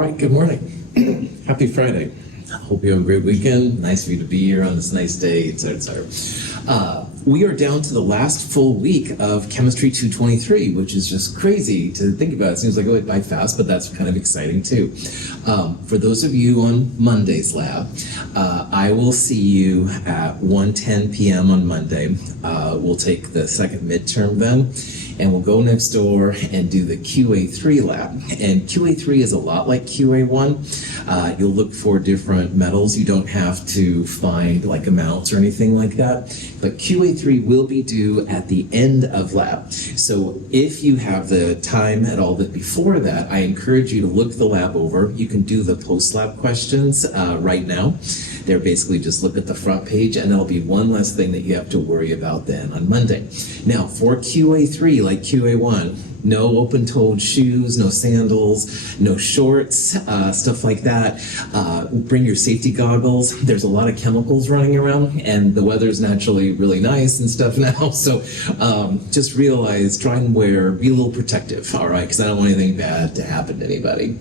right, good morning. Happy Friday. Hope you have a great weekend. Nice for you to be here on this nice day, etc., etc. We are down to the last full week of Chemistry 223, which is just crazy to think about. It seems like it went by fast, but that's kind of exciting too. For those of you on Monday's lab, I will see you at 1:10 p.m. on Monday. We'll take the second midterm then, and we'll go next door and do the QA3 lab. And QA3 is a lot like QA1. You'll look for different metals. You don't have to find like amounts or anything like that. But QA3 will be due at the end of lab. So if you have the time at all that before that, I encourage you to look the lab over. You can do the post-lab questions right now. They're basically just look at the front page, and there'll be one less thing that you have to worry about then on Monday. Now, for QA3, like QA1, no open-toed shoes, no sandals, no shorts, stuff like that. Bring your safety goggles. There's a lot of chemicals running around, and the weather's naturally really nice and stuff now. So just realize, try and be a little protective, all right? Because I don't want anything bad to happen to anybody.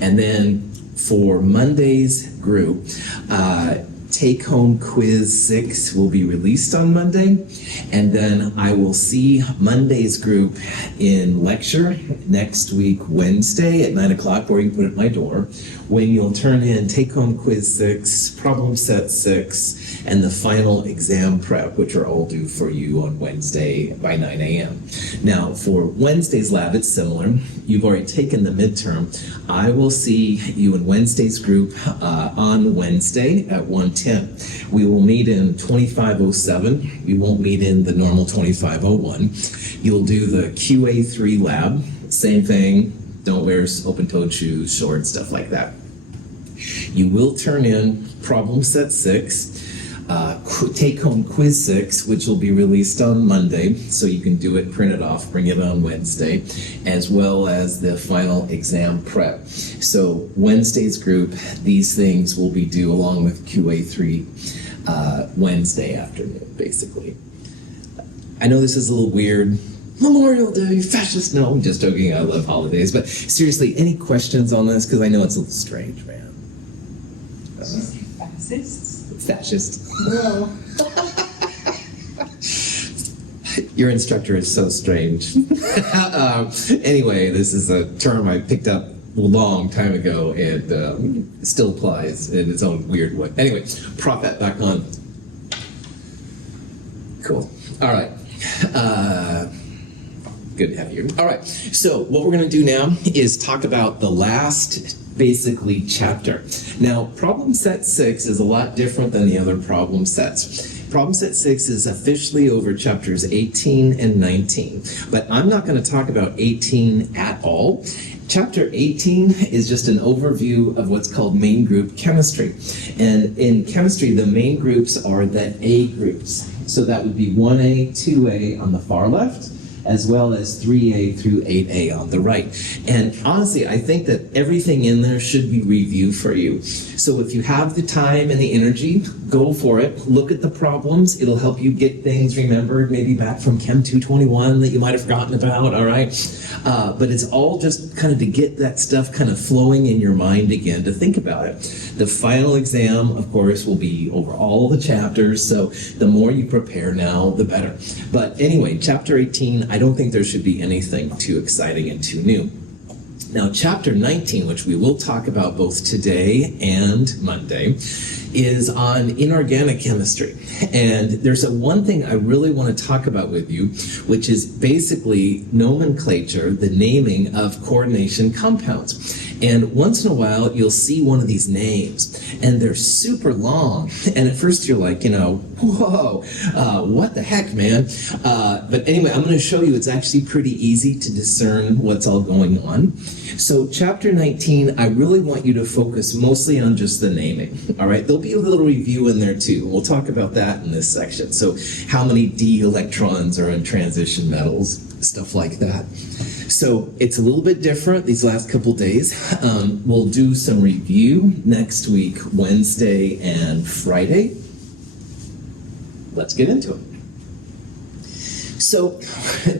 And then for Monday's group, take-home quiz 6 will be released on Monday, and then I will see Monday's group in lecture next week, Wednesday at 9 o'clock, or you can put it at my door, when you'll turn in take-home quiz 6, problem set 6, and the final exam prep, which are all due for you on Wednesday by 9 a.m. Now, for Wednesday's lab, it's similar. You've already taken the midterm. I will see you in Wednesday's group on Wednesday at 1:10. We will meet in 2507. We won't meet in the normal 2501. You'll do the QA3 lab. Same thing. Don't wear open-toed shoes, shorts, stuff like that. You will turn in problem set 6. Take-home quiz 6, which will be released on Monday, so you can do it, print it off, bring it on Wednesday, as well as the final exam prep. So Wednesday's group, these things will be due along with QA3 Wednesday afternoon, basically. I know this is a little weird. Memorial Day, fascist. No, I'm just joking. I love holidays. But seriously, any questions on this? Because I know it's a little strange, man. Fascist? Fascist. No. Your instructor is so strange. Anyway, this is a term I picked up a long time ago, and still applies in its own weird way. Anyway, Prophet back on. Cool. All right. Good to have you. All right. So what we're going to do now is talk about the last basically chapter. Now, problem set 6 is a lot different than the other problem sets. Problem set 6 is officially over chapters 18 and 19, but I'm not going to talk about 18 at all. Chapter 18 is just an overview of what's called main group chemistry. And in chemistry, the main groups are the A groups. So that would be 1A, 2A on the far left, as well as 3A through 8A on the right. And honestly, I think that everything in there should be reviewed for you. So if you have the time and the energy, go for it. Look at the problems. It'll help you get things remembered, maybe back from Chem 221 that you might have forgotten about, all right? But it's all just kind of to get that stuff kind of flowing in your mind again, to think about it. The final exam, of course, will be over all the chapters, so the more you prepare now, the better. But anyway, chapter 18, I don't think there should be anything too exciting and too new. Now, chapter 19, which we will talk about both today and Monday, is on inorganic chemistry. And there's one thing I really want to talk about with you, which is basically nomenclature, the naming of coordination compounds. And once in a while, you'll see one of these names, and they're super long. And at first you're like, whoa, what the heck, man? But anyway, I'm going to show you it's actually pretty easy to discern what's all going on. So chapter 19, I really want you to focus mostly on just the naming, all right? There'll be a little review in there too. We'll talk about that in this section. So how many D electrons are in transition metals, stuff like that. So it's a little bit different these last couple days. We'll do some review next week, Wednesday and Friday. Let's get into it. So,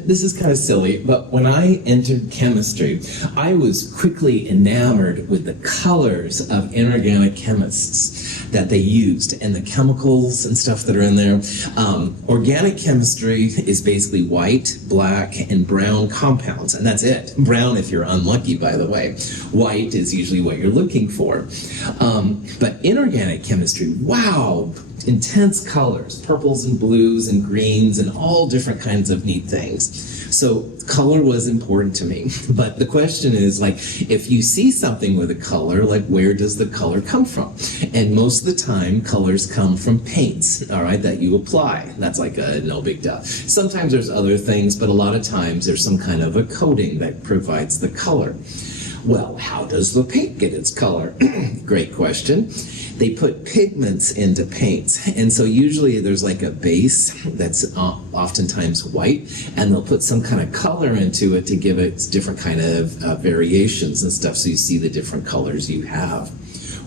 this is kind of silly, but when I entered chemistry, I was quickly enamored with the colors of inorganic chemists that they used and the chemicals and stuff that are in there. Organic chemistry is basically white, black, and brown compounds, and that's it. Brown if you're unlucky, by the way. White is usually what you're looking for. But inorganic chemistry, wow! Intense colors, purples and blues and greens and all different kinds of neat things. So color was important to me. But the question is, like, if you see something with a color, like, where does the color come from? And most of the time, colors come from paints, all right, that you apply. That's like a no big deal. Sometimes there's other things, but a lot of times there's some kind of a coating that provides the color. Well, how does the paint get its color? Great question. They put pigments into paints, and so usually there's like a base that's oftentimes white, and they'll put some kind of color into it to give it different kind of variations and stuff, so you see the different colors you have.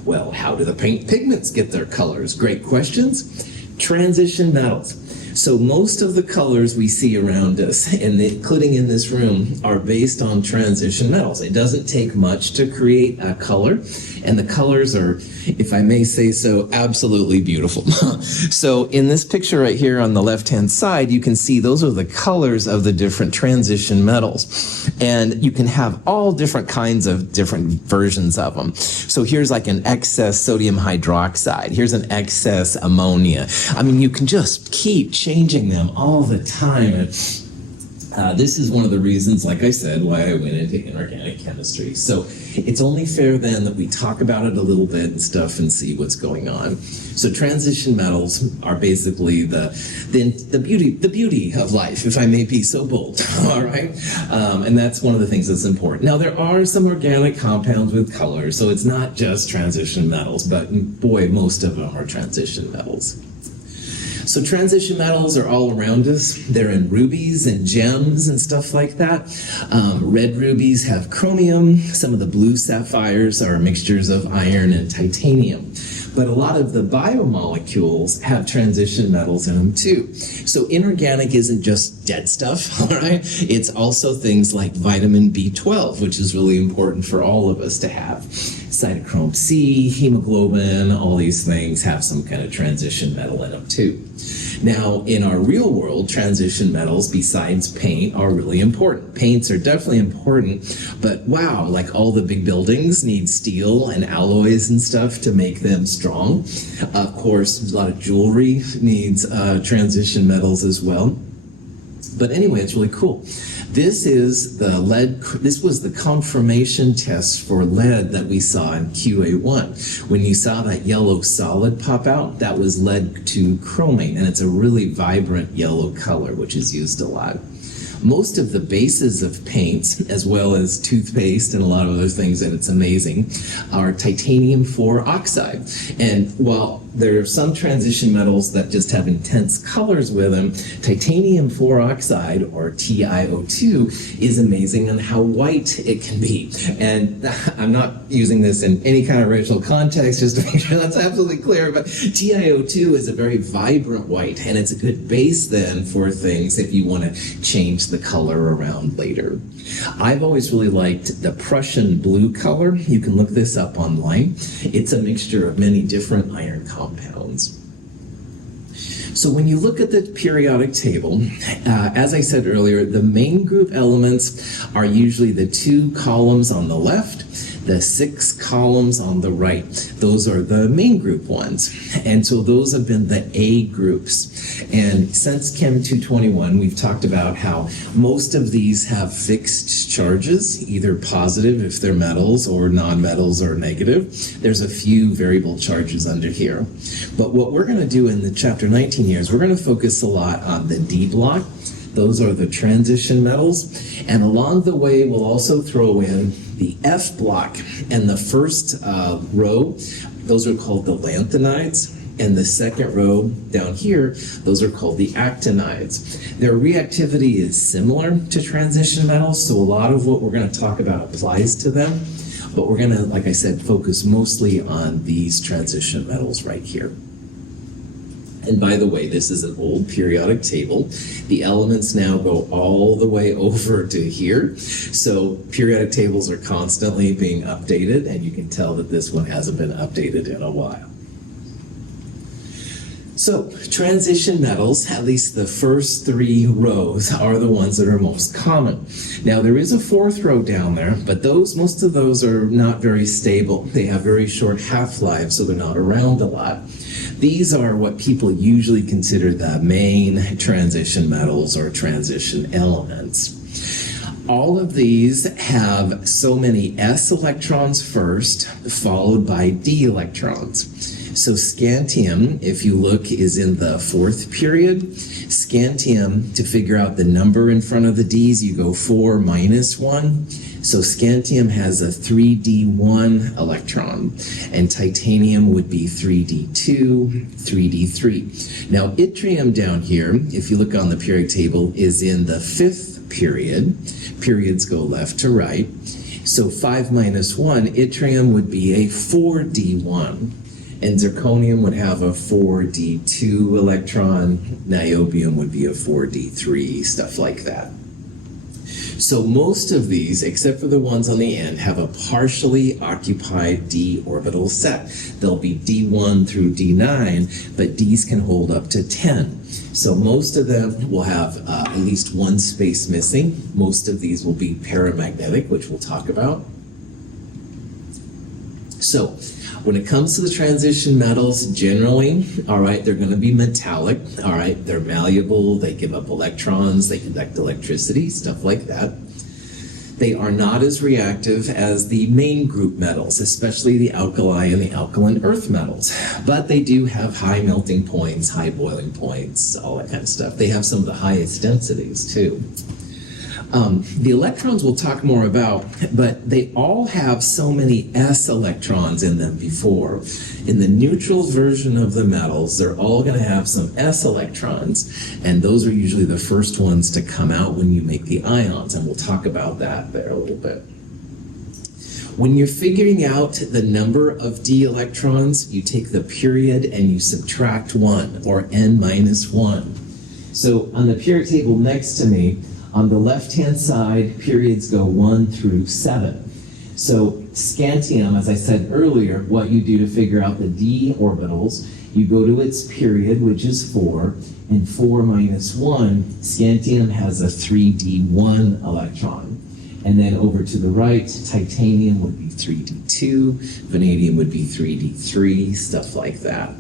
Well, how do the paint pigments get their colors? Great questions. Transition metals. So most of the colors we see around us, and including in this room, are based on transition metals. It doesn't take much to create a color, and the colors are, if I may say so, absolutely beautiful. So in this picture right here on the left-hand side, you can see those are the colors of the different transition metals. And you can have all different kinds of different versions of them. So here's like an excess sodium hydroxide. Here's an excess ammonia. I mean, you can just keep changing them all the time. This is one of the reasons, like I said, why I went into inorganic chemistry. So it's only fair then that we talk about it a little bit and stuff and see what's going on. So transition metals are basically the beauty of life, if I may be so bold. All right, and that's one of the things that's important. Now there are some organic compounds with color, so it's not just transition metals, but boy, most of them are transition metals. So transition metals are all around us. They're in rubies and gems and stuff like that. Red rubies have chromium. Some of the blue sapphires are mixtures of iron and titanium. But a lot of the biomolecules have transition metals in them too. So inorganic isn't just dead stuff, all right? It's also things like vitamin B12, which is really important for all of us to have. Cytochrome C, hemoglobin, all these things have some kind of transition metal in them too. Now, in our real world, transition metals, besides paint, are really important. Paints are definitely important, but wow, like all the big buildings need steel and alloys and stuff to make them strong. Of course, a lot of jewelry needs transition metals as well. But anyway, it's really cool. This is the lead. This was the confirmation test for lead that we saw in QA1. When you saw that yellow solid pop out, that was lead to chromate, and it's a really vibrant yellow color, which is used a lot. Most of the bases of paints, as well as toothpaste and a lot of other things, and it's amazing, are titanium 4 oxide. And while there are some transition metals that just have intense colors with them, titanium 4 oxide, or TiO2, is amazing on how white it can be. And I'm not using this in any kind of racial context, just to make sure that's absolutely clear, but TiO2 is a very vibrant white, and it's a good base then for things if you want to change the color around later. I've always really liked the Prussian blue color. You can look this up online. It's a mixture of many different iron compounds. So when you look at the periodic table, as I said earlier, the main group elements are usually the 2 columns on the left, the 6 columns on the right. Those are the main group ones. And so those have been the A groups. And since Chem 221, we've talked about how most of these have fixed charges, either positive if they're metals or non-metals or negative. There's a few variable charges under here. But what we're going to do in the chapter 19 here is we're going to focus a lot on the D block. Those are the transition metals. And along the way, we'll also throw in the F block. And the first row, those are called the lanthanides. And the second row down here, those are called the actinides. Their reactivity is similar to transition metals, so a lot of what we're going to talk about applies to them. But we're going to, like I said, focus mostly on these transition metals right here. And by the way, this is an old periodic table. The elements now go all the way over to here. So periodic tables are constantly being updated, and you can tell that this one hasn't been updated in a while. So transition metals, at least the first 3 rows, are the ones that are most common. Now there is a 4th row down there, but most of those are not very stable. They have very short half-lives, so they're not around a lot. These are what people usually consider the main transition metals or transition elements. All of these have so many s electrons first, followed by d electrons. So scantium, if you look, is in the 4th period. Scantium, to figure out the number in front of the d's, you go 4 minus 1. So scantium has a 3d1 electron, and titanium would be 3d2, 3d3. Now yttrium down here, if you look on the periodic table, is in the 5th period. Periods go left to right. So 5 minus 1, yttrium would be a 4d1. And zirconium would have a 4d2 electron, niobium would be a 4d3, stuff like that. So most of these, except for the ones on the end, have a partially occupied d orbital set. They'll be d1 through d9, but d's can hold up to 10. So most of them will have at least one space missing. Most of these will be paramagnetic, which we'll talk about. So when it comes to the transition metals, generally, all right, they're going to be metallic, all right, they're malleable, they give up electrons, they conduct electricity, stuff like that. They are not as reactive as the main group metals, especially the alkali and the alkaline earth metals. But they do have high melting points, high boiling points, all that kind of stuff. They have some of the highest densities, too. The electrons we'll talk more about, but they all have so many s electrons in them before. In the neutral version of the metals, they're all going to have some s electrons, and those are usually the first ones to come out when you make the ions, and we'll talk about that there a little bit. When you're figuring out the number of d electrons, you take the period and you subtract 1, or n minus 1. So on the period table next to me, on the left-hand side, periods go 1 through 7. So scantium, as I said earlier, what you do to figure out the d orbitals, you go to its period, which is 4, and 4 minus 1, scantium has a 3d1 electron. And then over to the right, titanium would be 3d2, vanadium would be 3d3, stuff like that.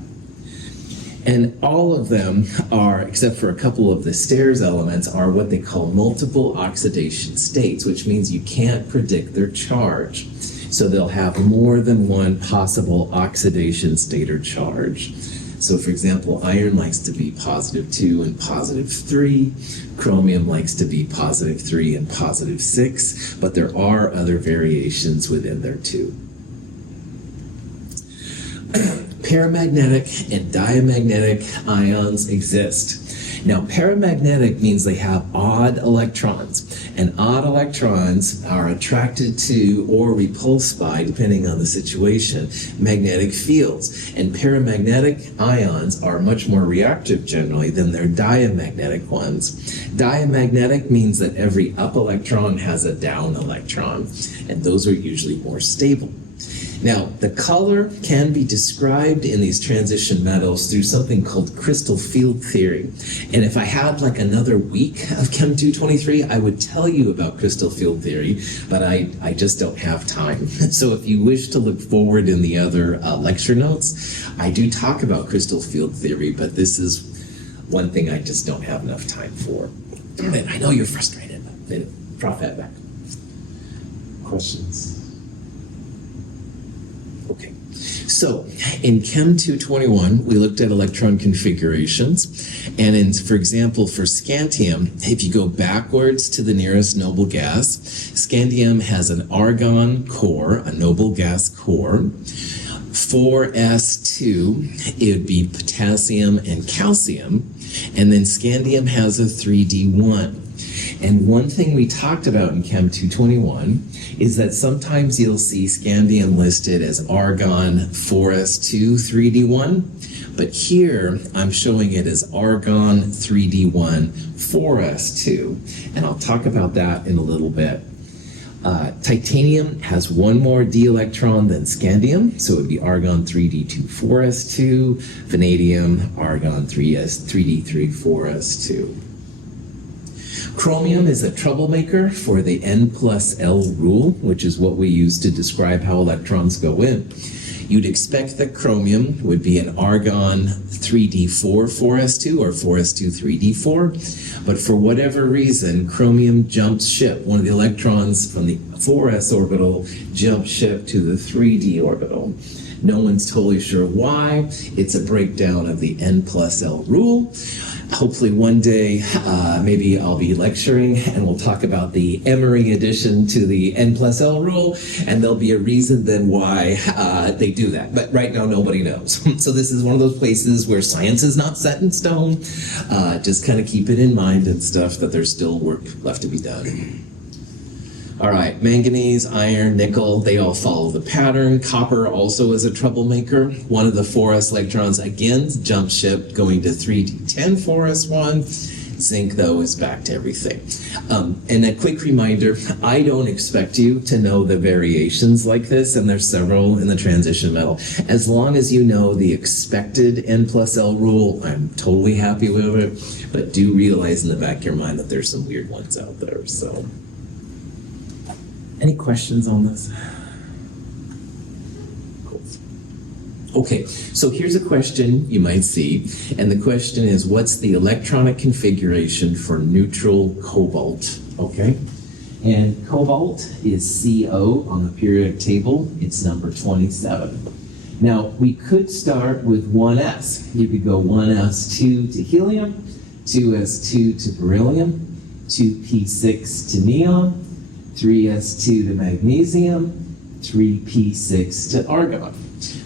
And all of them are, except for a couple of the stairs elements, are what they call multiple oxidation states, which means you can't predict their charge. So they'll have more than one possible oxidation state or charge. So for example, iron likes to be +2 and +3. Chromium likes to be +3 and +6, but there are other variations within there too. Paramagnetic and diamagnetic ions exist. Now, paramagnetic means they have odd electrons, and odd electrons are attracted to or repulsed by, depending on the situation, magnetic fields. And paramagnetic ions are much more reactive generally than their diamagnetic ones. Diamagnetic means that every up electron has a down electron, and those are usually more stable. Now, the color can be described in these transition metals through something called crystal field theory. And if I had like another week of Chem 223, I would tell you about crystal field theory, but I just don't have time. So if you wish to look forward in the other lecture notes, I do talk about crystal field theory, but this is one thing I just don't have enough time for. And I know you're frustrated, but drop that back. Questions? Okay, so in Chem 221, we looked at electron configurations, and for example, for scantium, if you go backwards to the nearest noble gas, scandium has an argon core, a noble gas core. For S2, it would be potassium and calcium, and then scandium has a 3d1. And one thing we talked about in Chem 221 is that sometimes you'll see scandium listed as argon 4s2 3d1, but here I'm showing it as argon 3d1 4s2, and I'll talk about that in a little bit. Titanium has one more d electron than scandium, so it would be argon 3d2 4s2, vanadium argon 3d3 4s2. Chromium is a troublemaker for the N plus L rule, which is what we use to describe how electrons go in. You'd expect that chromium would be an argon 3d4 4s2 or 4s2 3d4, but for whatever reason, chromium jumps ship. One of the electrons from the 4s orbital jumps ship to the 3d orbital. No one's totally sure why. It's a breakdown of the N plus L rule. Hopefully one day, maybe I'll be lecturing and we'll talk about the Emery addition to the N plus L rule, and there'll be a reason then why they do that. But right now, nobody knows. So this is one of those places where science is not set in stone. Just kind of keep it in mind and stuff, that there's still work left to be done. All right, manganese, iron, nickel, they all follow the pattern. Copper also is a troublemaker. One of the 4s electrons again jumps ship, going to 3d10 4s1. Zinc, though, is back to everything. And a quick reminder, I don't expect you to know the variations like this, and there's several in the transition metal. As long as you know the expected N plus L rule, I'm totally happy with it, but do realize in the back of your mind that there's some weird ones out there, so. Any questions on this? Cool. Okay, so here's a question you might see, and the question is, what's the electronic configuration for neutral cobalt? Okay, and cobalt is CO on the periodic table. It's number 27. Now, we could start with 1s. You could go 1s2 to helium, 2s2 to beryllium, 2p6 to neon, 3s2 to magnesium, 3p6 to argon.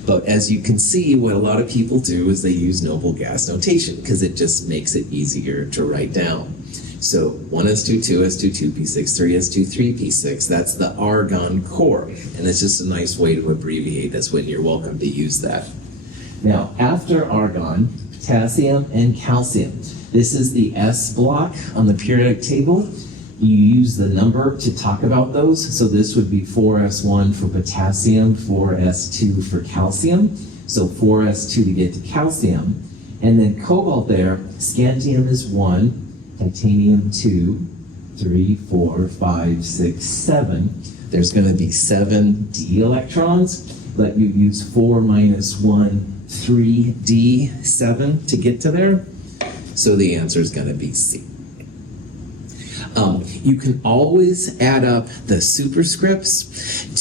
But as you can see, what a lot of people do is they use noble gas notation because it just makes it easier to write down. So 1s2, 2s2, 2p6, 3s2, 3p6, that's the argon core. And it's just a nice way to abbreviate this when you're welcome to use that. Now, after argon, potassium and calcium. This is the S block on the periodic table. You use the number to talk about those. So this would be 4s1 for potassium, 4s2 for calcium. So 4s2 to get to calcium. And then cobalt there, scandium is 1, titanium 2, 3, 4, 5, 6, 7. There's going to be 7 d electrons, but you use 4 minus 1, 3d7 to get to there. So the answer is going to be C. You can always add up the superscripts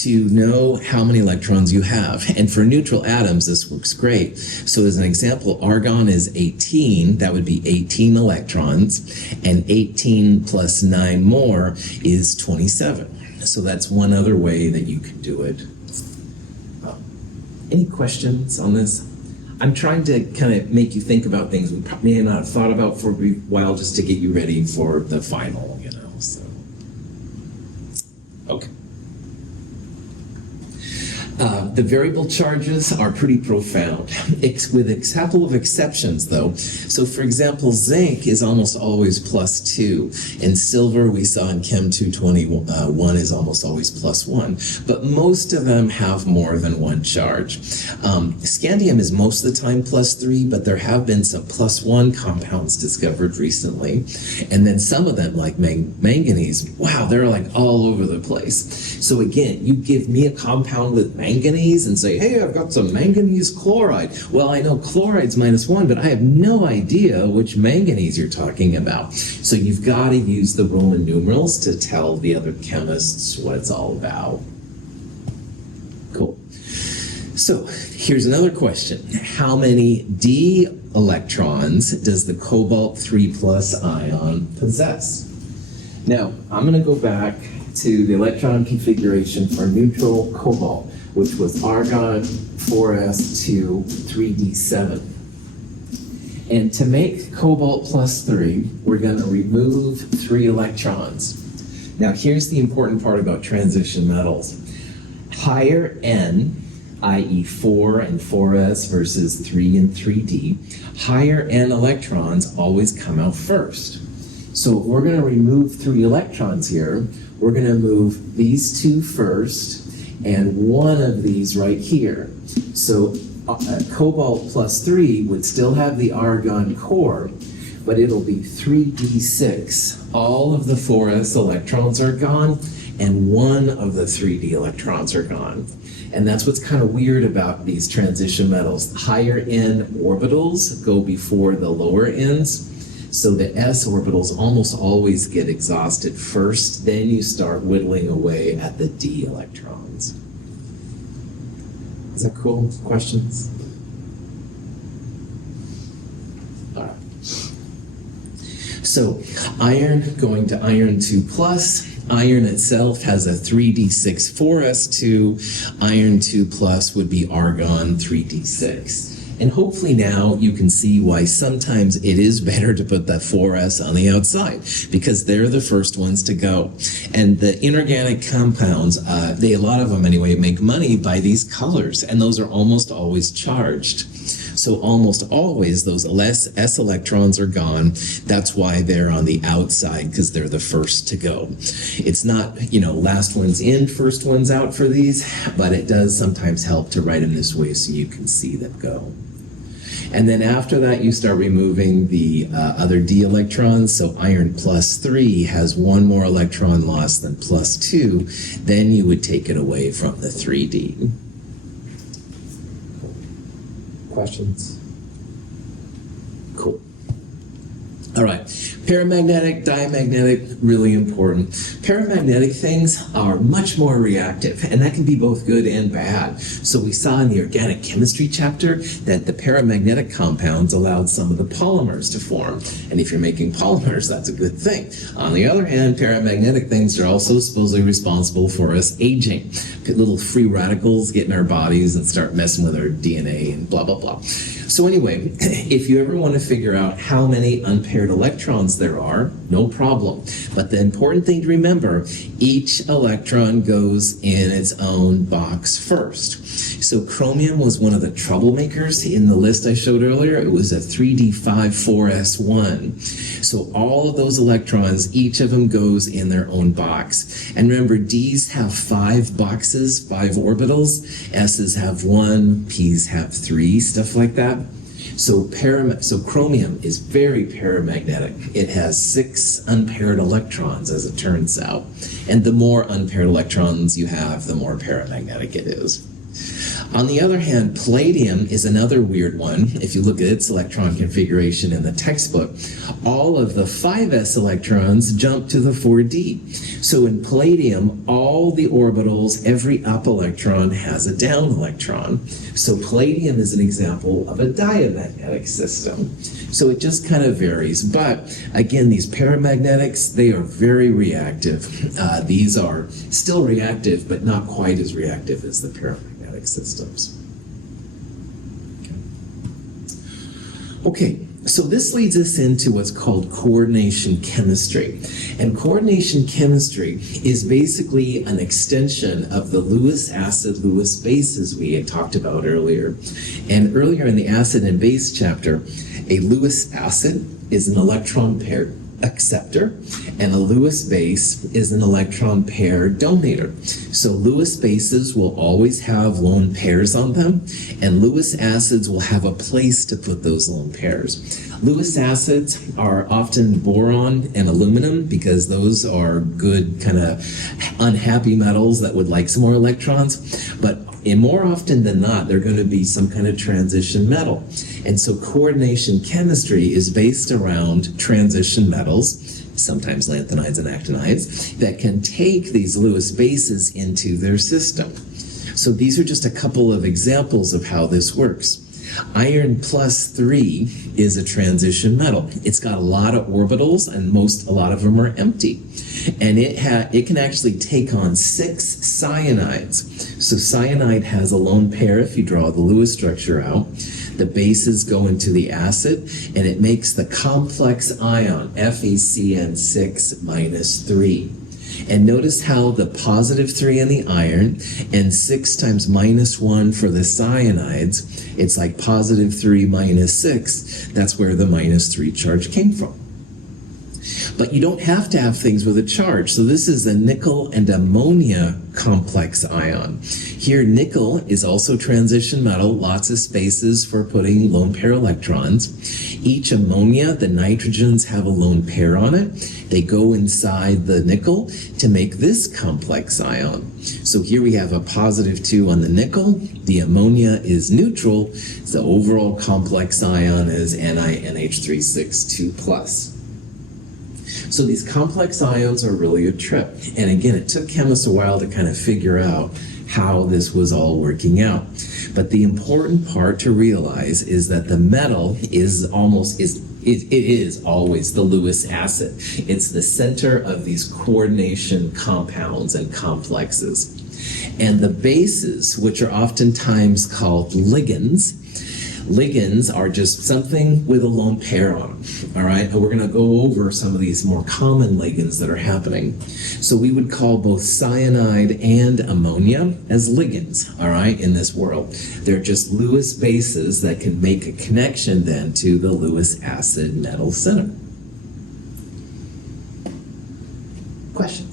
to know how many electrons you have. And for neutral atoms, this works great. So as an example, argon is 18. That would be 18 electrons. And 18 plus 9 more is 27. So that's one other way that you can do it. Any questions on this? I'm trying to kind of make you think about things we may not have thought about for a while, just to get you ready for the final, you know, so. Okay. The variable charges are pretty profound, with a couple of exceptions though. So for example, zinc is almost always +2, and silver we saw in Chem 221 is almost always +1, but most of them have more than one charge. Scandium is most of the time +3, but there have been some +1 compounds discovered recently, and then some of them, like manganese, wow, they're like all over the place. So again, you give me a compound with manganese and say, hey, I've got some manganese chloride. Well, I know chloride's -1, but I have no idea which manganese you're talking about. So you've got to use the Roman numerals to tell the other chemists what it's all about. Cool. So here's another question. How many d electrons does the cobalt 3+ ion possess? Now, I'm going to go back to the electron configuration for neutral cobalt, which was argon 4s2 3d7. And to make cobalt plus 3, we're going to remove 3 electrons. Now here's the important part about transition metals. Higher N, i.e. 4 and 4s versus 3 and 3d, higher N electrons always come out first. So if we're going to remove 3 electrons here, we're going to move these 2 first and 1 of these right here. So cobalt plus 3 would still have the argon core, but it'll be 3d6. All of the 4s electrons are gone, and 1 of the 3d electrons are gone. And that's what's kind of weird about these transition metals. Higher N orbitals go before the lower Ns, so the s orbitals almost always get exhausted first, then you start whittling away at the d electrons. Is that cool? Questions? All right. So iron going to iron 2 plus. Iron itself has a 3d6 4s2. Iron 2 plus would be argon 3d6. And hopefully now you can see why sometimes it is better to put that 4s on the outside, because they're the first ones to go. And the inorganic compounds, a lot of them anyway, make money by these colors, and those are almost always charged. So almost always those s electrons are gone. That's why they're on the outside, because they're the first to go. It's not, last one's in, first one's out for these, but it does sometimes help to write them this way so you can see them go. And then after that, you start removing the other d electrons. So iron plus 3 has 1 more electron loss than plus 2. Then you would take it away from the 3d. Questions? Cool. All right, paramagnetic, diamagnetic, really important. Paramagnetic things are much more reactive, and that can be both good and bad. So we saw in the organic chemistry chapter that the paramagnetic compounds allowed some of the polymers to form. And if you're making polymers, that's a good thing. On the other hand, paramagnetic things are also supposedly responsible for us aging. Little free radicals get in our bodies and start messing with our DNA and blah, blah, blah. So anyway, if you ever want to figure out how many unpaired electrons there are, no problem. But the important thing to remember, each electron goes in its own box first. So chromium was one of the troublemakers in the list I showed earlier. It was a 3d5-4s1. So all of those electrons, each of them goes in their own box. And remember, Ds have 5 boxes, 5 orbitals. S's have 1, P's have 3, stuff like that. So chromium is very paramagnetic. It has 6 unpaired electrons, as it turns out. And the more unpaired electrons you have, the more paramagnetic it is. On the other hand, palladium is another weird one. If you look at its electron configuration in the textbook, all of the 5s electrons jump to the 4d. So in palladium, all the orbitals, every up electron has a down electron. So palladium is an example of a diamagnetic system. So it just kind of varies. But again, these paramagnetics, they are very reactive. These are still reactive, but not quite as reactive as the paramagnetic systems. Okay, so this leads us into what's called coordination chemistry. And coordination chemistry is basically an extension of the Lewis acid-Lewis bases we had talked about earlier. And earlier in the acid and base chapter, a Lewis acid is an electron pair acceptor, and a Lewis base is an electron pair donator. So Lewis bases will always have lone pairs on them, and Lewis acids will have a place to put those lone pairs. Lewis acids are often boron and aluminum because those are good kind of unhappy metals that would like some more electrons, but more often than not, they're going to be some kind of transition metal. And so coordination chemistry is based around transition metals, sometimes lanthanides and actinides, that can take these Lewis bases into their system. So these are just a couple of examples of how this works. Iron plus 3 is a transition metal. It's got a lot of orbitals, and a lot of them are empty. And it can actually take on 6 cyanides. So cyanide has a lone pair if you draw the Lewis structure out. The bases go into the acid, and it makes the complex ion, FeCN6 minus 3. And notice how the positive 3 in the iron and 6 times minus 1 for the cyanides, it's like positive 3 minus 6. That's where the minus 3 charge came from. But you don't have to have things with a charge. So this is a nickel and ammonia complex ion. Here, nickel is also transition metal, lots of spaces for putting lone pair electrons. Each ammonia, the nitrogens have a lone pair on it. They go inside the nickel to make this complex ion. So here we have a positive 2 on the nickel. The ammonia is neutral. The overall complex ion is NiNH362+. So these complex ions are really a trip. And again, it took chemists a while to kind of figure out how this was all working out. But the important part to realize is that the metal is always the Lewis acid. It's the center of these coordination compounds and complexes. And the bases, which are oftentimes called ligands, ligands are just something with a lone pair on them, all right? And we're going to go over some of these more common ligands that are happening. So we would call both cyanide and ammonia as ligands, all right, in this world. They're just Lewis bases that can make a connection then to the Lewis acid metal center. Questions?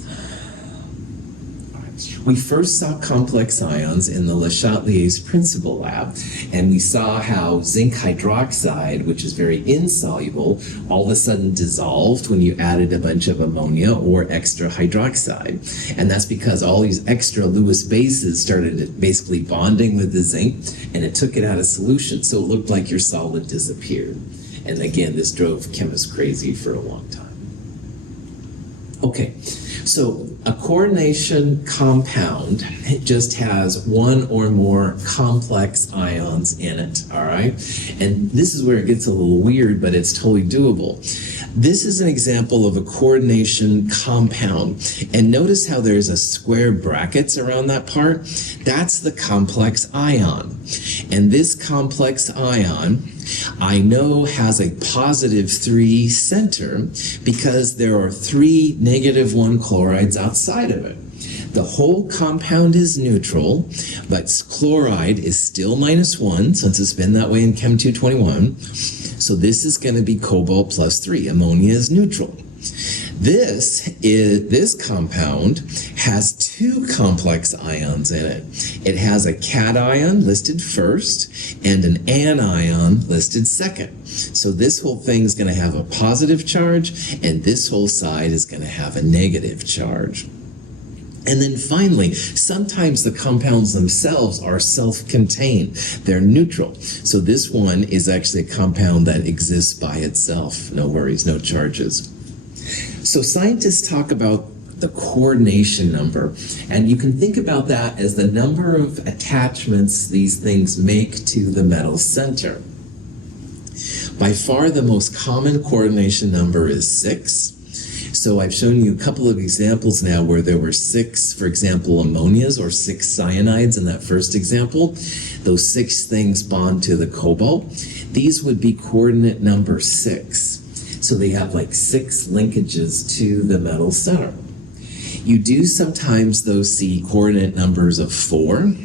We first saw complex ions in the Le Chatelier's principal lab, and we saw how zinc hydroxide, which is very insoluble, all of a sudden dissolved when you added a bunch of ammonia or extra hydroxide. And that's because all these extra Lewis bases started basically bonding with the zinc, and it took it out of solution, so it looked like your solid disappeared. And again, this drove chemists crazy for a long time. Okay, so a coordination compound just has one or more complex ions in it, all right? And this is where it gets a little weird, but it's totally doable. This is an example of a coordination compound. And notice how there's a square brackets around that part? That's the complex ion. And this complex ion, I know, has a positive 3 center because there are 3 negative 1 chlorides outside of it. The whole compound is neutral, but chloride is still -1 since it's been that way in Chem 221. So this is going to be cobalt +3. Ammonia is neutral. This compound has 2 complex ions in it. It has a cation listed first and an anion listed second. So this whole thing is going to have a positive charge, and this whole side is going to have a negative charge. And then finally, sometimes the compounds themselves are self-contained. They're neutral. So this one is actually a compound that exists by itself. No worries, no charges. So scientists talk about the coordination number, and you can think about that as the number of attachments these things make to the metal center. By far the most common coordination number is 6. So I've shown you a couple of examples now where there were 6, for example, ammonias or 6 cyanides in that first example. Those 6 things bond to the cobalt. These would be coordinate number 6. So they have like 6 linkages to the metal center. You do sometimes, though, see coordinate numbers of 4.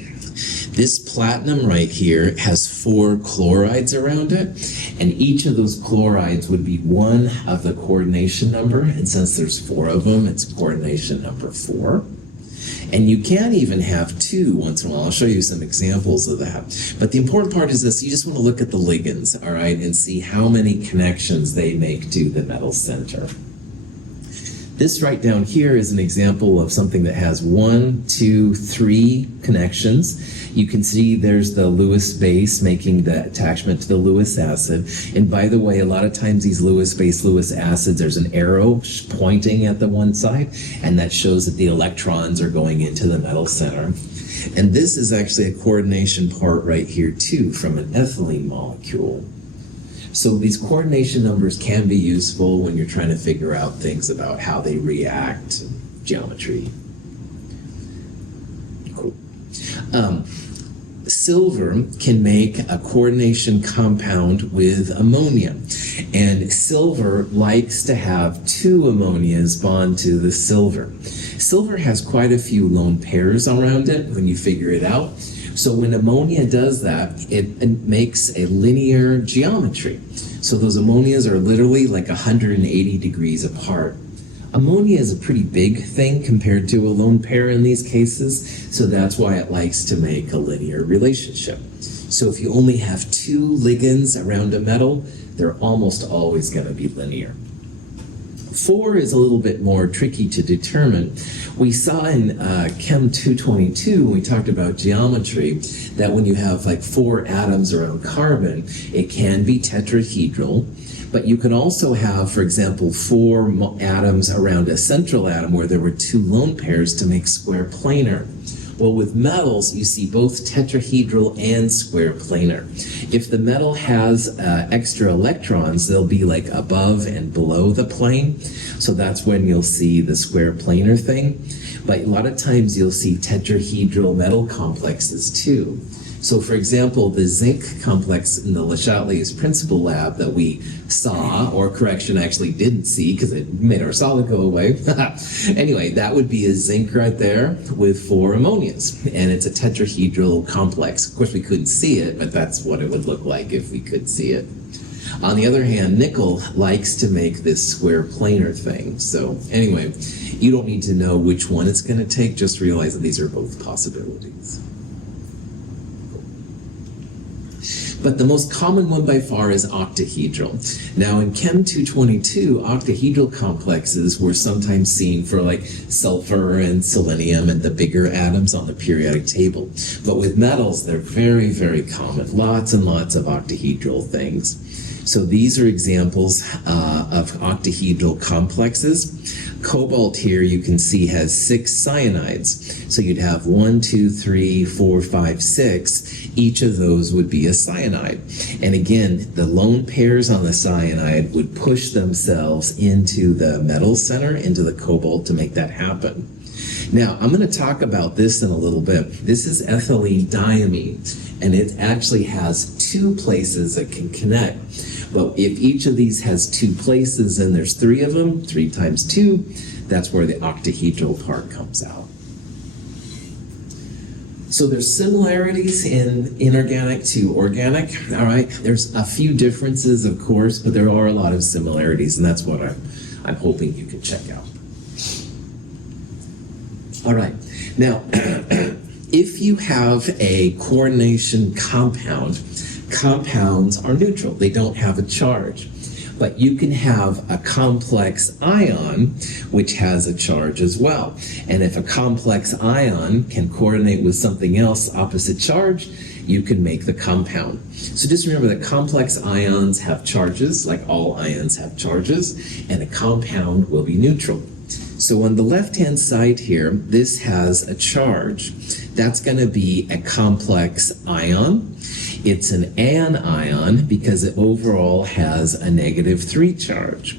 This platinum right here has 4 chlorides around it, and each of those chlorides would be one of the coordination number, and since there's 4 of them, it's coordination number 4. And you can even have 2 once in a while. I'll show you some examples of that. But the important part is this: you just want to look at the ligands, all right, and see how many connections they make to the metal center. This right down here is an example of something that has 1, 2, 3 connections. You can see there's the Lewis base making the attachment to the Lewis acid. And by the way, a lot of times these Lewis base, Lewis acids, there's an arrow pointing at the one side, and that shows that the electrons are going into the metal center. And this is actually a coordination part right here too from an ethylene molecule. So these coordination numbers can be useful when you're trying to figure out things about how they react, geometry. Cool. Silver can make a coordination compound with ammonia. And silver likes to have 2 ammonias bond to the silver. Silver has quite a few lone pairs around it when you figure it out. So when ammonia does that, it makes a linear geometry. So those ammonias are literally like 180 degrees apart. Ammonia is a pretty big thing compared to a lone pair in these cases, so that's why it likes to make a linear relationship. So if you only have 2 ligands around a metal, they're almost always going to be linear. 4 is a little bit more tricky to determine. We saw in Chem 222, when we talked about geometry, that when you have like 4 atoms around carbon, it can be tetrahedral. But you can also have, for example, 4 atoms around a central atom where there were 2 lone pairs to make square planar. Well, with metals, you see both tetrahedral and square planar. If the metal has extra electrons, they'll be like above and below the plane. So that's when you'll see the square planar thing. But a lot of times you'll see tetrahedral metal complexes too. So for example, the zinc complex in the Le Chatelier's principal lab that we saw, or correction, actually didn't see because it made our solid go away. Anyway, that would be a zinc right there with 4 ammonias, and it's a tetrahedral complex. Of course, we couldn't see it, but that's what it would look like if we could see it. On the other hand, nickel likes to make this square planar thing. So anyway, you don't need to know which one it's going to take, just realize that these are both possibilities. But the most common one by far is octahedral. Now in Chem 222, octahedral complexes were sometimes seen for like sulfur and selenium and the bigger atoms on the periodic table. But with metals, they're very, very common. Lots and lots of octahedral things. So these are examples of octahedral complexes. Cobalt here you can see has 6 cyanides. So you'd have 1, 2, 3, 4, 5, 6. Each of those would be a cyanide. And again, the lone pairs on the cyanide would push themselves into the metal center, into the cobalt to make that happen. Now, I'm going to talk about this in a little bit. This is ethylene diamine, and it actually has 2 places it can connect. But if each of these has 2 places and there's 3 of them, 3 times 2, that's where the octahedral part comes out. So there's similarities in inorganic to organic, all right? There's a few differences, of course, but there are a lot of similarities, and that's what I'm hoping you can check out. All right, now, if you have a coordination compound, compounds are neutral. They don't have a charge. But you can have a complex ion, which has a charge as well. And if a complex ion can coordinate with something else opposite charge, you can make the compound. So just remember that complex ions have charges, like all ions have charges, and a compound will be neutral. So on the left-hand side here, this has a charge. That's going to be a complex ion. It's an anion because it overall has a -3 charge.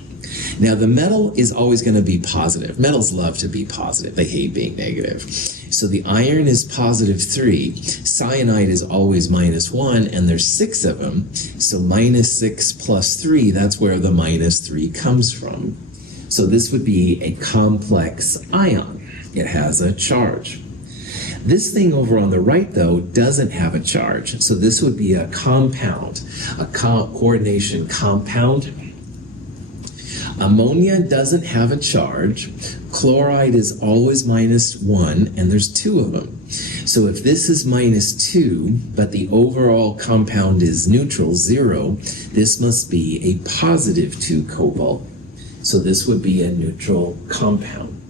Now the metal is always going to be positive. Metals love to be positive. They hate being negative. So the iron is +3. Cyanide is always -1, and there's 6 of them. So -6 plus 3, that's where the -3 comes from. So this would be a complex ion. It has a charge. This thing over on the right, though, doesn't have a charge. So this would be a compound, a coordination compound. Ammonia doesn't have a charge. Chloride is always -1, and there's 2 of them. So if this is -2, but the overall compound is neutral, 0, this must be a +2 cobalt. So this would be a neutral compound.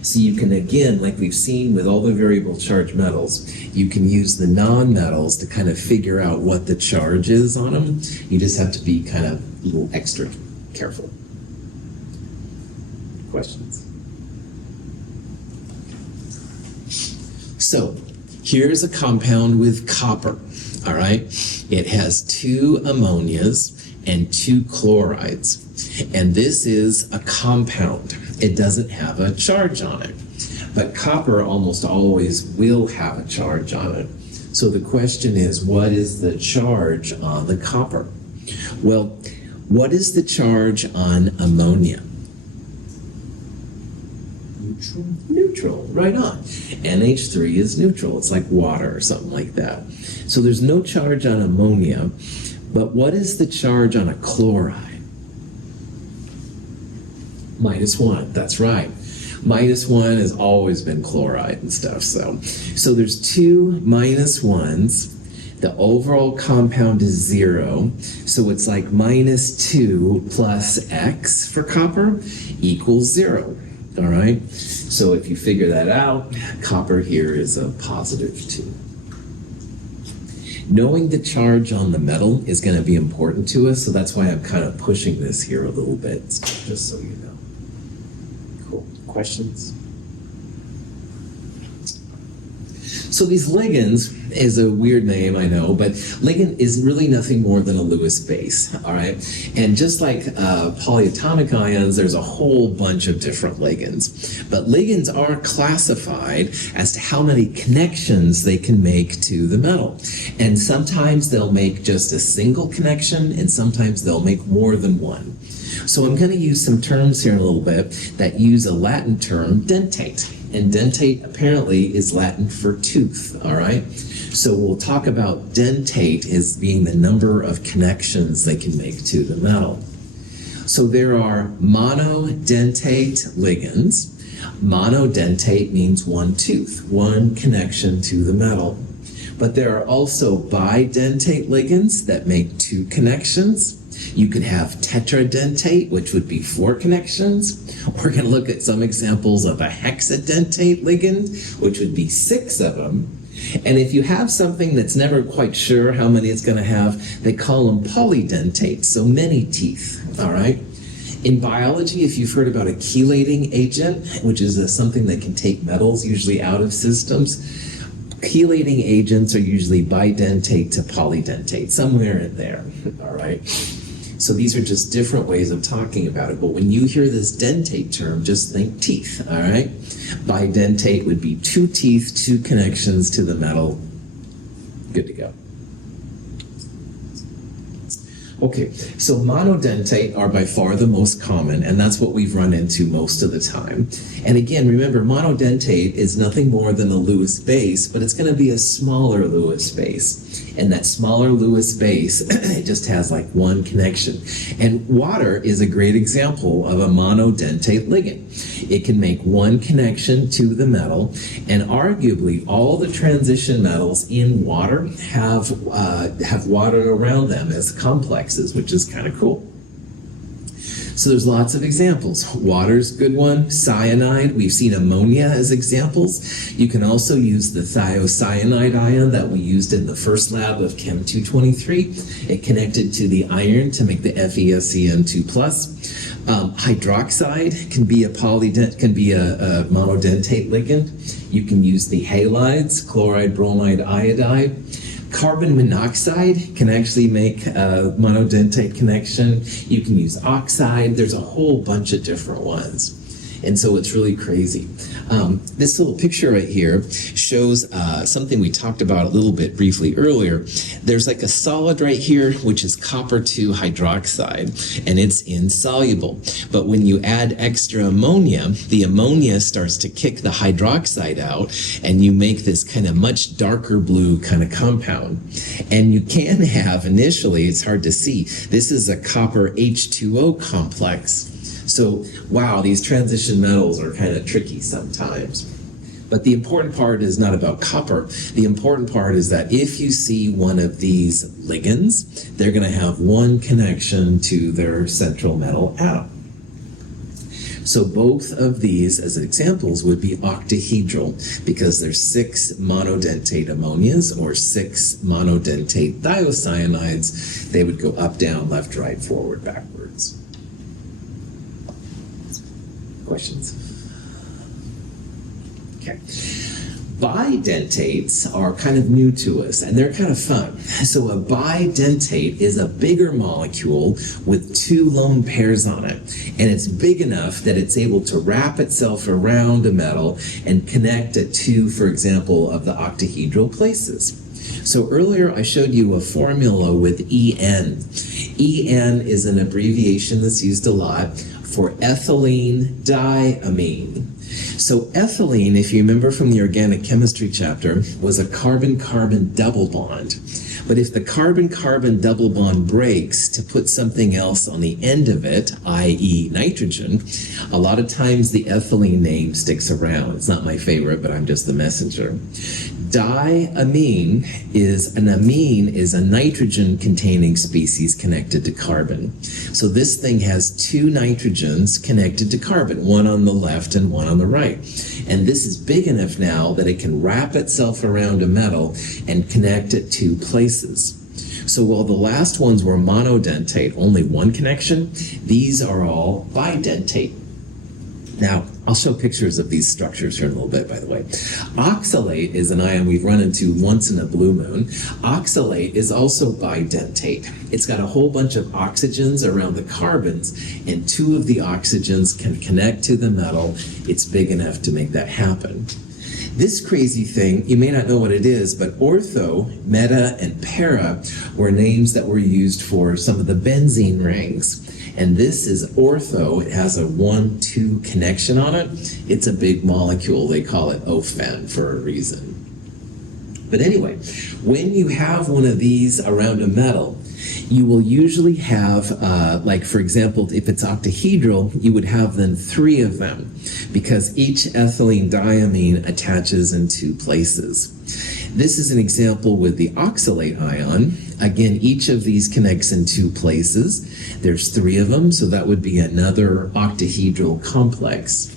So you can, again, like we've seen with all the variable charge metals, you can use the non-metals to kind of figure out what the charge is on them. You just have to be kind of a little extra careful. Questions? So here's a compound with copper, all right? It has 2 ammonias and 2 chlorides. And this is a compound. It doesn't have a charge on it. But copper almost always will have a charge on it. So the question is, what is the charge on the copper? Well, what is the charge on ammonia? Neutral. Neutral, right on. NH3 is neutral. It's like water or something like that. So there's no charge on ammonia, but what is the charge on a chloride? -1, that's right. -1 has always been chloride and stuff. So there's 2 -1s. The overall compound is 0. So it's like -2 plus X for copper equals 0. All right? So if you figure that out, copper here is a +2. Knowing the charge on the metal is going to be important to us, so that's why I'm kind of pushing this here a little bit, just so you know. Cool. Questions? So these ligands is a weird name, I know, but ligand is really nothing more than a Lewis base, all right? And just like polyatomic ions, there's a whole bunch of different ligands. But ligands are classified as to how many connections they can make to the metal. And sometimes they'll make just a single connection, and sometimes they'll make more than one. So I'm going to use some terms here in a little bit that use a Latin term, dentate. And dentate apparently is Latin for tooth, all right? So we'll talk about dentate as being the number of connections they can make to the metal. So there are monodentate ligands. Monodentate means one tooth, one connection to the metal. But there are also bidentate ligands that make 2 connections. You can have tetradentate, which would be 4 connections. We're going to look at some examples of a hexadentate ligand, which would be 6 of them. And if you have something that's never quite sure how many it's going to have, they call them polydentate, so many teeth, all right? In biology, if you've heard about a chelating agent, which is something that can take metals usually out of systems, chelating agents are usually bidentate to polydentate, somewhere in there, all right? So these are just different ways of talking about it. But when you hear this dentate term, just think teeth, all right? Bidentate would be 2 teeth, 2 connections to the metal. Good to go. Okay, so monodentate are by far the most common, and that's what we've run into most of the time. And again, remember, monodentate is nothing more than a Lewis base, but it's going to be a smaller Lewis base. And that smaller Lewis base, it just has like 1 connection. And water is a great example of a monodentate ligand. It can make 1 connection to the metal, and arguably all the transition metals in water have water around them as complexes, which is kind of cool. So there's lots of examples. Water's a good one. Cyanide, we've seen ammonia as examples. You can also use the thiocyanide ion that we used in the first lab of Chem 223. It connected to the iron to make the FeSCN2+. Hydroxide can be a monodentate ligand. You can use the halides, chloride, bromide, iodide. Carbon monoxide can actually make a monodentate connection. You can use oxide. There's a whole bunch of different ones. And so it's really crazy. This little picture right here shows something we talked about a little bit briefly earlier. There's like a solid right here, which is copper 2 hydroxide, and it's insoluble. But when you add extra ammonia, the ammonia starts to kick the hydroxide out, and you make this kind of much darker blue kind of compound. And you can have, initially, it's hard to see, this is a copper H2O complex. So, wow, these transition metals are kind of tricky sometimes. But the important part is not about copper. The important part is that if you see one of these ligands, they're going to have 1 connection to their central metal atom. So both of these as examples would be octahedral because there's 6 monodentate ammonias or 6 monodentate thiocyanides. They would go up, down, left, right, forward, backwards. Questions? Okay. Bidentates are kind of new to us, and they're kind of fun. So a bidentate is a bigger molecule with 2 lone pairs on it, and it's big enough that it's able to wrap itself around a metal and connect at 2, for example, of the octahedral places. So earlier I showed you a formula with EN. EN is an abbreviation that's used a lot for ethylene diamine. So ethylene, if you remember from the organic chemistry chapter, was a carbon-carbon double bond. But if the carbon-carbon double bond breaks to put something else on the end of it, i.e. nitrogen, a lot of times the ethylene name sticks around. It's not my favorite, but I'm just the messenger. Diamine is a nitrogen-containing species connected to carbon. So this thing has 2 nitrogens connected to carbon, one on the left and one on the right. And this is big enough now that it can wrap itself around a metal and connect at 2 places. So while the last ones were monodentate, only 1 connection, these are all bidentate. Now, I'll show pictures of these structures here in a little bit, by the way. Oxalate is an ion we've run into once in a blue moon. Oxalate is also bidentate. It's got a whole bunch of oxygens around the carbons, and 2 of the oxygens can connect to the metal. It's big enough to make that happen. This crazy thing, you may not know what it is, but ortho, meta, and para were names that were used for some of the benzene rings. And this is ortho. It has a 1-2 connection on it. It's a big molecule. They call it OFEN for a reason. But anyway, when you have one of these around a metal, you will usually have, like for example, if it's octahedral, you would have then 3 of them because each ethylene diamine attaches in 2 places. This is an example with the oxalate ion. Again, each of these connects in 2 places. There's 3 of them, so that would be another octahedral complex.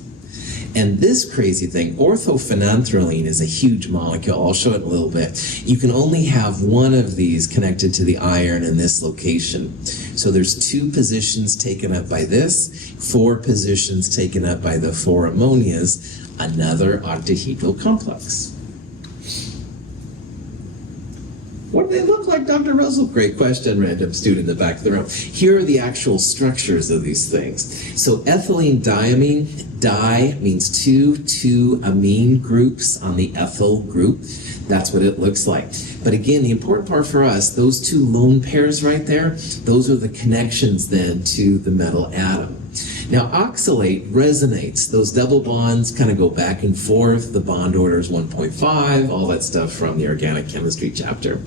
And this crazy thing, orthophenanthroline, is a huge molecule. I'll show it in a little bit. You can only have 1 of these connected to the iron in this location. So there's 2 positions taken up by this, 4 positions taken up by the 4 ammonias, another octahedral complex. What do they look like, Dr. Russell? Great question, random student in the back of the room. Here are the actual structures of these things. So ethylene diamine, di means 2 amine groups on the ethyl group. That's what it looks like. But again, the important part for us, those 2 lone pairs right there, those are the connections then to the metal atom. Now, oxalate resonates. Those double bonds kind of go back and forth. The bond order is 1.5, all that stuff from the organic chemistry chapter.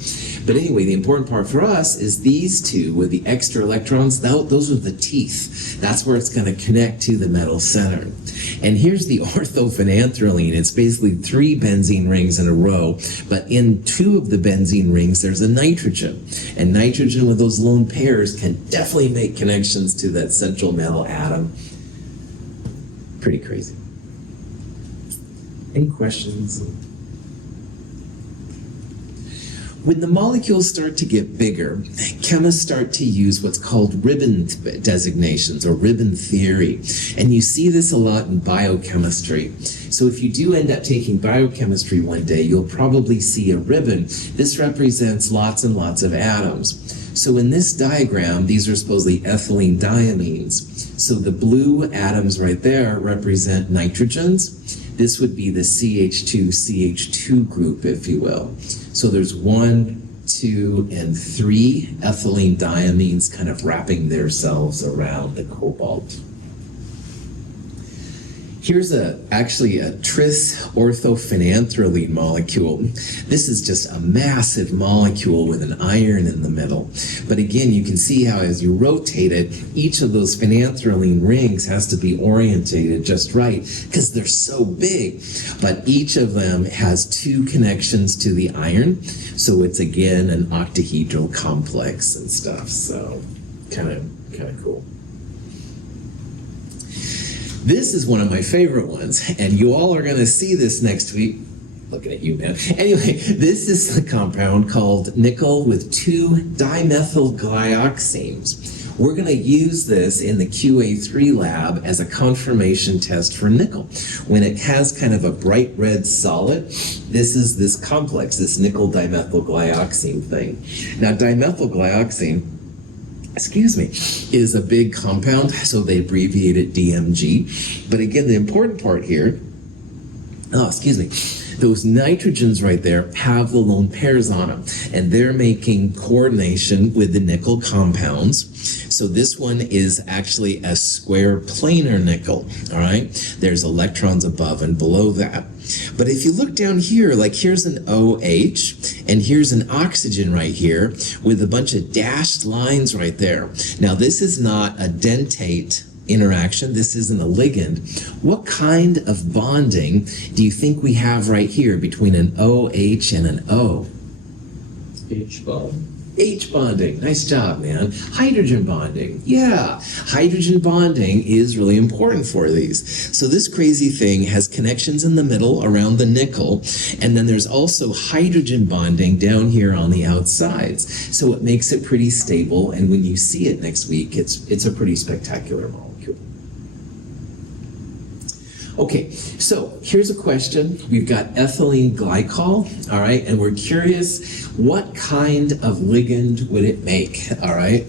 But anyway, the important part for us is these 2 with the extra electrons. Those are the teeth. That's where it's going to connect to the metal center. And here's the orthophenanthroline. It's basically 3 benzene rings in a row, but in 2 of the benzene rings, there's a nitrogen. And nitrogen with those lone pairs can definitely make connections to that central metal atom. Pretty crazy. Any questions? When the molecules start to get bigger, chemists start to use what's called ribbon designations or ribbon theory. And you see this a lot in biochemistry. So if you do end up taking biochemistry one day, you'll probably see a ribbon. This represents lots and lots of atoms. So in this diagram, these are supposedly ethylene diamines. So the blue atoms right there represent nitrogens. This would be the CH2 group, if you will. So there's 1, 2, and 3 ethylene diamines kind of wrapping themselves around the cobalt. Here's actually a tris orthophenanthroline molecule. This is just a massive molecule with an iron in the middle. But again, you can see how as you rotate it, each of those phenanthroline rings has to be orientated just right because they're so big. But each of them has 2 connections to the iron. So it's again an octahedral complex and stuff. So kind of cool. This is one of my favorite ones, and you all are going to see this next week. Looking at you, man. Anyway, this is a compound called nickel with 2-dimethylglyoxenes. We're going to use this in the QA3 lab as a confirmation test for nickel. When it has kind of a bright red solid, this is this complex, this nickel dimethylglyoxine thing. Now, dimethylglyoxine, is a big compound, so they abbreviate it DMG. But again, the important part here, those nitrogens right there have the lone pairs on them, and they're making coordination with the nickel compounds. So this one is actually a square planar nickel, all right? There's electrons above and below that. But if you look down here, like here's an OH, and here's an oxygen right here with a bunch of dashed lines right there. Now this is not a dentate interaction. This isn't a ligand. What kind of bonding do you think we have right here between an OH and an O? H bond. H bonding. Nice job, man. Hydrogen bonding. Yeah, hydrogen bonding is really important for these. So this crazy thing has connections in the middle around the nickel, and then there's also hydrogen bonding down here on the outsides. So it makes it pretty stable, and when you see it next week, it's a pretty spectacular molecule. Okay, so here's a question. We've got ethylene glycol, all right, and we're curious, what kind of ligand would it make, all right?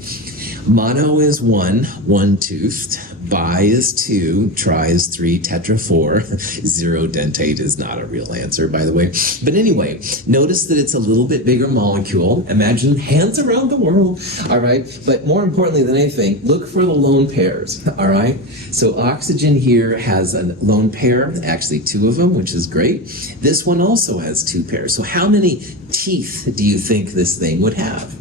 Mono is 1, one-toothed. Bi is 2, tri is 3, tetra 4. 0 dentate is not a real answer, by the way. But anyway, notice that it's a little bit bigger molecule. Imagine hands around the world, all right? But more importantly than anything, look for the lone pairs, all right? So oxygen here has a lone pair, actually 2 of them, which is great. This one also has 2 pairs. So how many teeth do you think this thing would have?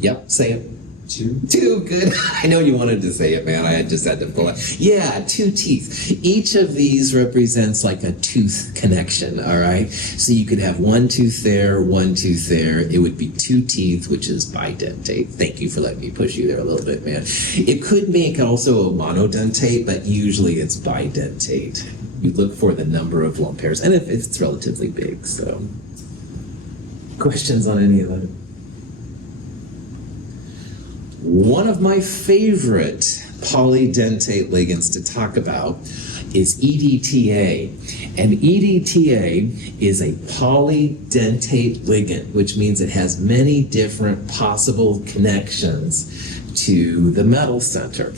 Yep, say it. 2. 2, good. I know you wanted to say it, man. I just had to pull it. Yeah, 2 teeth. Each of these represents like a tooth connection, all right? So you could have 1 tooth there, 1 tooth there. It would be 2 teeth, which is bidentate. Thank you for letting me push you there a little bit, man. It could make also a monodentate, but usually it's bidentate. You look for the number of lone pairs, and if it's relatively big, so. Questions on any of that? One of my favorite polydentate ligands to talk about is EDTA. And EDTA is a polydentate ligand, which means it has many different possible connections to the metal center.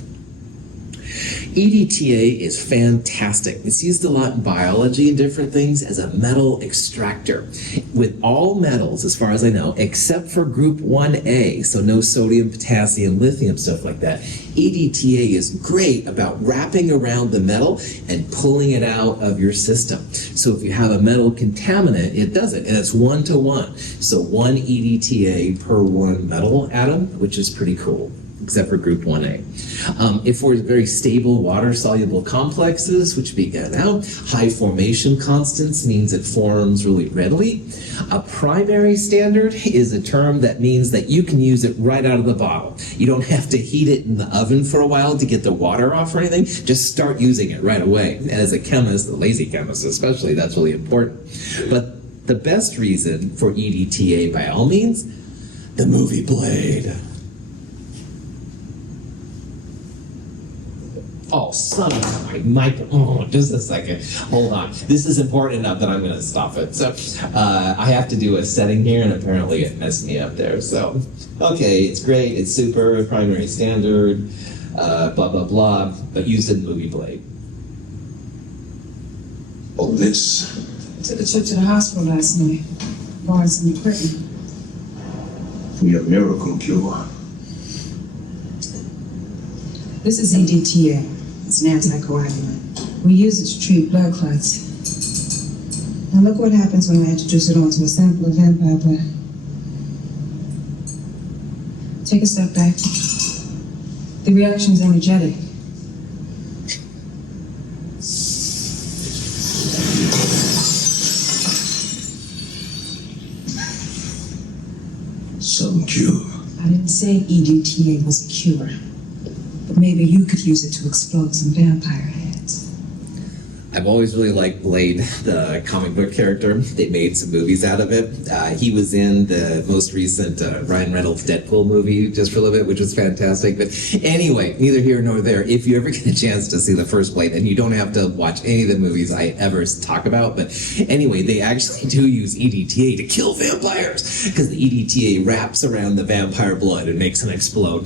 EDTA is fantastic. It's used a lot in biology and different things as a metal extractor. With all metals, as far as I know, except for group 1A, so no sodium, potassium, lithium, stuff like that, EDTA is great about wrapping around the metal and pulling it out of your system. So if you have a metal contaminant, it does it, and it's 1-to-1. So 1 EDTA per 1 metal atom, which is pretty cool, except for group 1A. If we're very stable water-soluble complexes, which we get now, high formation constants means it forms really readily. A primary standard is a term that means that you can use it right out of the bottle. You don't have to heat it in the oven for a while to get the water off or anything. Just start using it right away. And as a chemist, a lazy chemist especially, that's really important. But the best reason for EDTA, by all means, the movie Blade. Oh, son of my mic. Oh, just a second. Hold on. This is important enough that I'm going to stop it. So I have to do a setting here, and apparently it messed me up there. So, okay, it's great. It's super, primary standard, blah, blah, blah, but used in the movie Blade. Oh, this. Took the trip to the hospital last night. Borrowed some equipment. We have miracle cure. This is EDTA. It's an anticoagulant. We use it to treat blood clots. Now look what happens when I introduce it onto a sample of vampire. Take a step back. The reaction is energetic. Some cure. I didn't say EDTA was a cure, but maybe you could use it to explode some vampire heads. I've always really liked Blade, the comic book character. They made some movies out of it. He was in the most recent Ryan Reynolds Deadpool movie just for a little bit, which was fantastic. But anyway, neither here nor there. If you ever get a chance to see the first Blade, and you don't have to watch any of the movies I ever talk about, but anyway, they actually do use EDTA to kill vampires because the EDTA wraps around the vampire blood and makes them explode.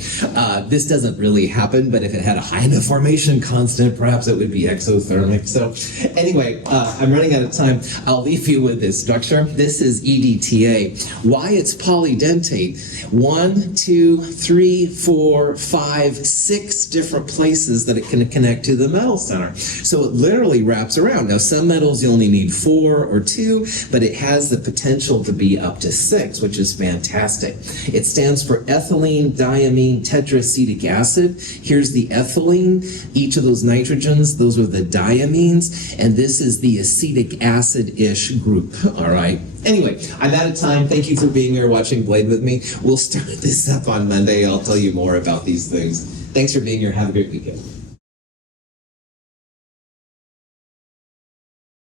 This doesn't really happen, but if it had a high enough formation constant, perhaps it would be exothermic. So anyway, I'm running out of time. I'll leave you with this structure. This is EDTA. Why it's polydentate? 1, 2, 3, 4, 5, 6 different places that it can connect to the metal center. So it literally wraps around. Now, some metals you only need 4 or 2, but it has the potential to be up to 6, which is fantastic. It stands for ethylene diamine tetraacetic acid. Here's the ethylene. Each of those nitrogens, those are the diamines. And this is the acetic acid-ish group, all right? Anyway, I'm out of time. Thank you for being here watching Blade with me. We'll start this up on Monday. I'll tell you more about these things. Thanks for being here. Have a great weekend.